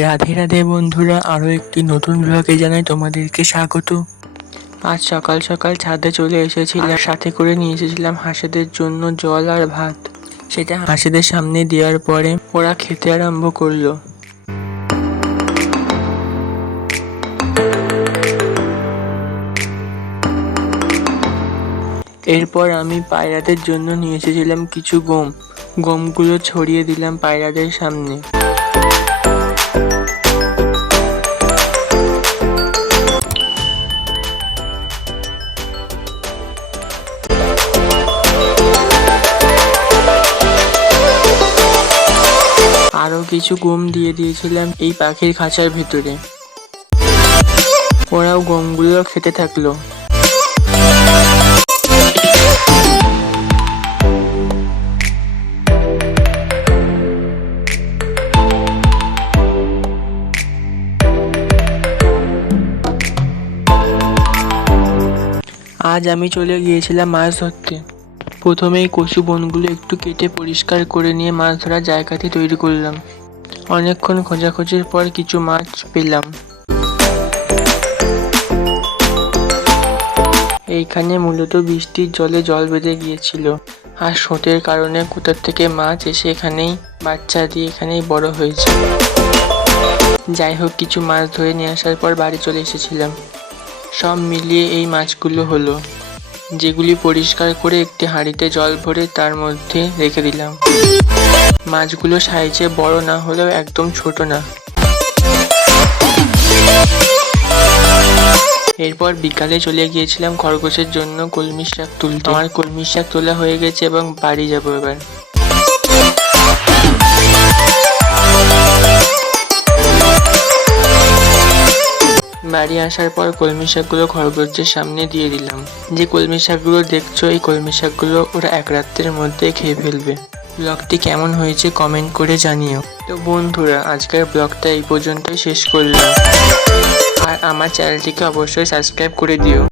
রাধে রাধে বন্ধুরা, আরও একটি নতুন ব্লগে জানাই তোমাদেরকে স্বাগত। আজ সকাল সকাল ছাদে চলে এসেছিলাম, সাথে করে নিয়ে এসেছিলাম হাঁসেদের জন্য জল আর ভাত। সেটা হাঁসেদের সামনে দেওয়ার পরে ওরা খেতে আরম্ভ করলো। এরপর আমি পায়রাদের জন্য নিয়ে এসেছিলাম কিছু গমগুলো ছড়িয়ে দিলাম পায়রাদের সামনে। আরও কিছু গম দিয়ে দিয়েছিলাম এই পাখির খাঁচার ভিতরে। ওরাও গমগুলো খেতে থাকলো। আজ আমি চলে গিয়েছিলাম মাছ ধরতে। প্রথমেই কচু বনগুলো একটু কেটে পরিষ্কার করে নিয়ে মাছ ধরার জায়গাটি তৈরি করলাম। অনেকক্ষণ খোঁজাখুঁজির পর কিছু মাছ পেলাম। এইখানে মূলত বৃষ্টির জলে জল বেঁধে গিয়েছিল, আর স্রোতের কারণে কোথা থেকে মাছ এসে এখানেই বাচ্চা দিয়ে এখানেই বড় হয়েছে। যাই হোক, কিছু মাছ ধরে নিয়ে আসার পর বাড়ি চলে এসেছিলাম। সব মিলিয়ে এই মাছগুলো হলো, যেগুলি পরিষ্কার করে একটি হাঁড়িতে জল ভরে তার মধ্যে রেখে দিলাম। মাছগুলো সাইজে বড় না হলেও একদম ছোট না। এরপর বিকালে চলে গিয়েছিলাম খরগোশের জন্য কলমি শাক তুলতে। আমার কলমি শাক তোলা হয়ে গেছে এবং বাড়ি যাবো এবার। বাড়ি আসার পর কলমি শাকগুলো খরগোশের সামনে দিয়ে দিলাম। যে কলমি শাকগুলো দেখছো, এই কলমি শাকগুলো ওরা এক রাত্রের মধ্যে খেয়ে ফেলবে। ব্লগটি কেমন হয়েছে কমেন্ট করে জানিও। তো বন্ধুরা, আজকের ব্লগটা এই পর্যন্তই শেষ করলাম। আর আমার চ্যানেলটিকে অবশ্যই সাবস্ক্রাইব করে দিও।